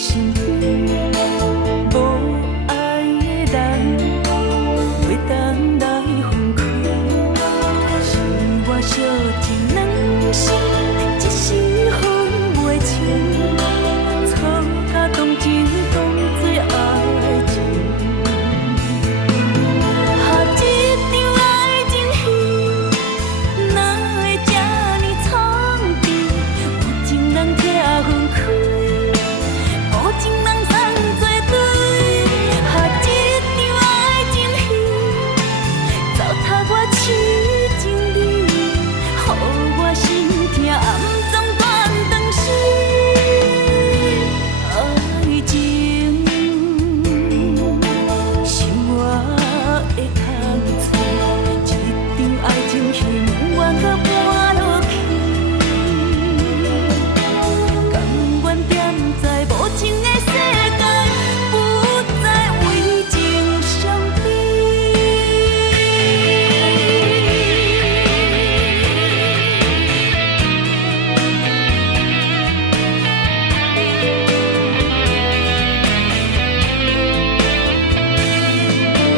心虚，无爱的人袂当来分开。是我小情软心，一时分袂清，错甲同情当作爱情。下一场爱情戏，哪会这呢苍白？有情人拆分开。无情人送作对，下一场爱情戏，糟蹋我痴情你，予我心痛暗中断肠死。爱情是我的糖醋，一场爱情戏，阮搁搬落去。甘愿踮在无情的世界，不再为情伤悲。有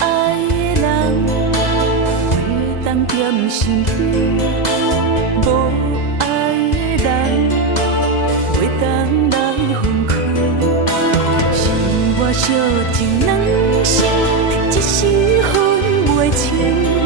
爱的人袂当踮心虚，无爱的人袂当来分开。是我小情软心，一时分袂清。